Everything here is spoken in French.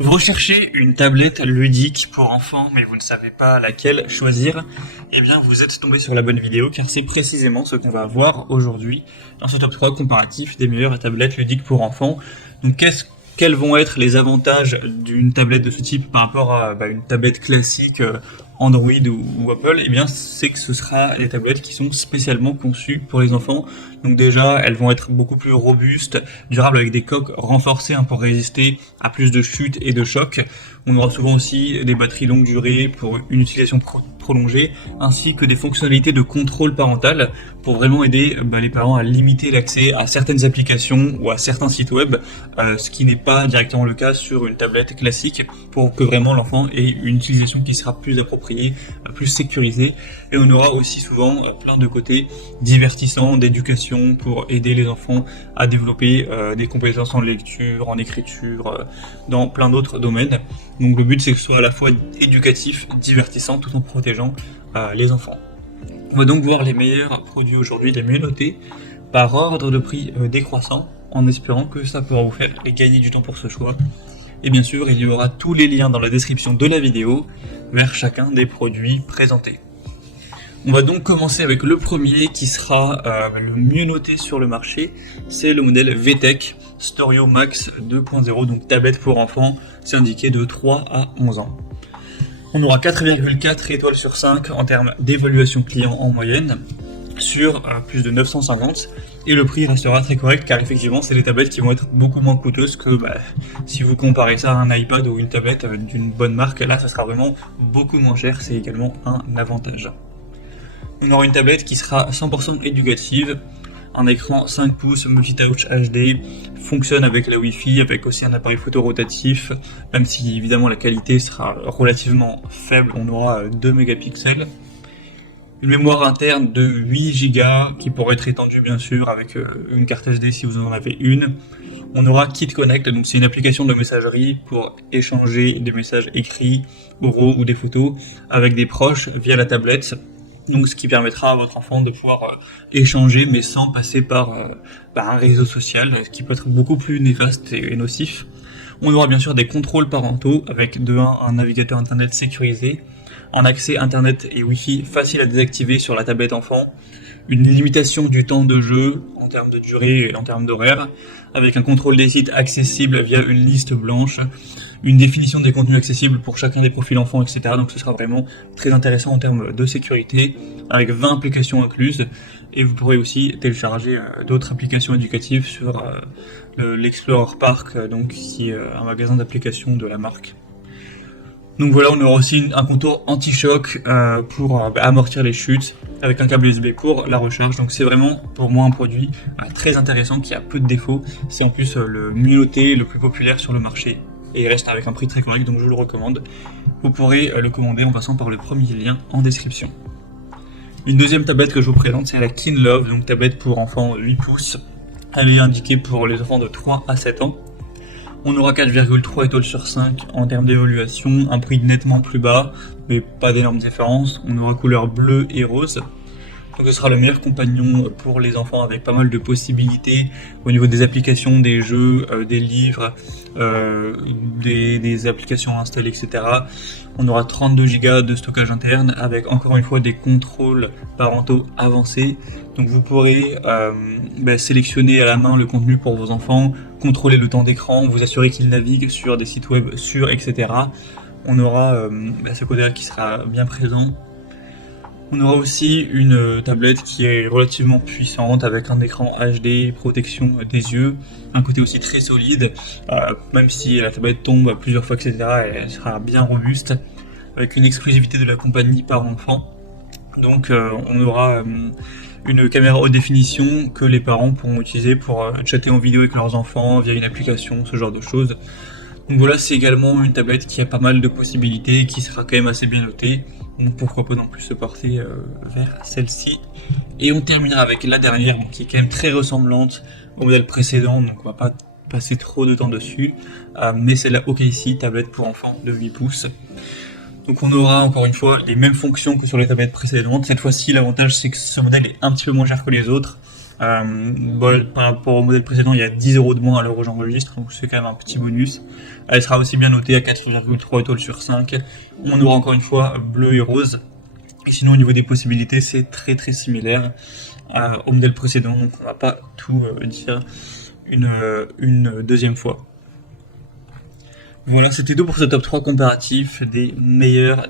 Vous recherchez une tablette ludique pour enfants, mais vous ne savez pas laquelle choisir? Eh bien, vous êtes tombé sur la bonne vidéo, car c'est précisément ce qu'on va voir aujourd'hui dans ce top 3 comparatif des meilleures tablettes ludiques pour enfants. Donc, quels vont être les avantages d'une tablette de ce type par rapport à une tablette classique Android ou Apple? Eh bien, c'est que ce sera des tablettes qui sont spécialement conçues pour les enfants. Donc déjà, elles vont être beaucoup plus robustes, durables avec des coques renforcées pour résister à plus de chutes et de chocs. On aura souvent aussi des batteries longue durée pour une utilisation prolongée, ainsi que des fonctionnalités de contrôle parental pour vraiment aider les parents à limiter l'accès à certaines applications ou à certains sites web, ce qui n'est pas directement le cas sur une tablette classique, pour que vraiment l'enfant ait une utilisation qui sera plus appropriée, plus sécurisée. Et on aura aussi souvent plein de côtés divertissants, d'éducation, pour aider les enfants à développer des compétences en lecture, en écriture, dans plein d'autres domaines. Donc le but c'est que ce soit à la fois éducatif, divertissant, tout en protégeant les enfants. On va donc voir les meilleurs produits aujourd'hui, les mieux notés, par ordre de prix décroissant, en espérant que ça pourra vous faire gagner du temps pour ce choix. Et bien sûr, il y aura tous les liens dans la description de la vidéo vers chacun des produits présentés. On va donc commencer avec le premier qui sera le mieux noté sur le marché, c'est le modèle VTech Storio Max 2.0, donc tablette pour enfants, c'est indiqué de 3 à 11 ans. On aura 4,4 étoiles sur 5 en termes d'évaluation client en moyenne, sur plus de 950, et le prix restera très correct car effectivement c'est des tablettes qui vont être beaucoup moins coûteuses que si vous comparez ça à un iPad ou une tablette d'une bonne marque. Là ça sera vraiment beaucoup moins cher, c'est également un avantage. On aura une tablette qui sera 100% éducative, un écran 5 pouces multitouch HD, fonctionne avec la Wi-Fi, avec aussi un appareil photo rotatif, même si évidemment la qualité sera relativement faible, on aura 2 mégapixels. Une mémoire interne de 8 Go qui pourrait être étendue bien sûr avec une carte SD si vous en avez une. On aura KitConnect, donc c'est une application de messagerie pour échanger des messages écrits, oraux ou des photos avec des proches via la tablette. Donc ce qui permettra à votre enfant de pouvoir échanger mais sans passer par un réseau social, ce qui peut être beaucoup plus néfaste et nocif. On aura bien sûr des contrôles parentaux avec de 1 un navigateur internet sécurisé, en accès internet et wifi facile à désactiver sur la tablette enfant, une limitation du temps de jeu en termes de durée et en termes d'horaire, avec un contrôle des sites accessible via une liste blanche, une définition des contenus accessibles pour chacun des profils enfants, etc. Donc ce sera vraiment très intéressant en termes de sécurité, avec 20 applications incluses, et vous pourrez aussi télécharger d'autres applications éducatives sur l'Explorer Park, donc qui est un magasin d'applications de la marque. Donc voilà, on aura aussi un contour anti-choc pour amortir les chutes, avec un câble USB pour la recharge. Donc c'est vraiment pour moi un produit très intéressant qui a peu de défauts. C'est en plus le mieux noté, le plus populaire sur le marché, et il reste avec un prix très correct, donc je vous le recommande. Vous pourrez le commander en passant par le premier lien en description. Une deuxième tablette que je vous présente, c'est la KinLove, donc tablette pour enfants 8 pouces. Elle est indiquée pour les enfants de 3 à 7 ans. On aura 4,3 étoiles sur 5 en termes d'évaluation, un prix nettement plus bas, mais pas d'énormes différences. On aura couleur bleue et rose. Donc ce sera le meilleur compagnon pour les enfants, avec pas mal de possibilités au niveau des applications, des jeux, des livres, des applications installées, etc. On aura 32 Go de stockage interne avec encore une fois des contrôles parentaux avancés. Donc vous pourrez sélectionner à la main le contenu pour vos enfants, contrôler le temps d'écran, vous assurer qu'ils naviguent sur des sites web sûrs, etc. On aura ce côté-là qui sera bien présent. On aura aussi une tablette qui est relativement puissante avec un écran HD, protection des yeux, un côté aussi très solide, même si la tablette tombe plusieurs fois, etc. Elle sera bien robuste, avec une exclusivité de la compagnie par enfant. Donc on aura une caméra haute définition que les parents pourront utiliser pour chatter en vidéo avec leurs enfants via une application, ce genre de choses. Donc voilà, c'est également une tablette qui a pas mal de possibilités, qui sera quand même assez bien notée. Donc pourquoi pas non plus se porter vers celle-ci. Et on terminera avec la dernière, qui est quand même très ressemblante au modèle précédent, donc on va pas passer trop de temps dessus. Mais c'est la OKC, tablette pour enfants de 8 pouces. Donc on aura encore une fois les mêmes fonctions que sur les tablettes précédentes. Cette fois-ci, l'avantage c'est que ce modèle est un petit peu moins cher que les autres, Par rapport au modèle précédent, il y a 10 € de moins à l'heure où j'enregistre, donc c'est quand même un petit bonus. Elle sera aussi bien notée à 4,3 étoiles sur 5. On aura encore une fois bleu et rose. Et sinon, au niveau des possibilités, c'est très très similaire au modèle précédent, donc on va pas tout dire une deuxième fois. Voilà, c'était tout pour ce top 3 comparatif des meilleurs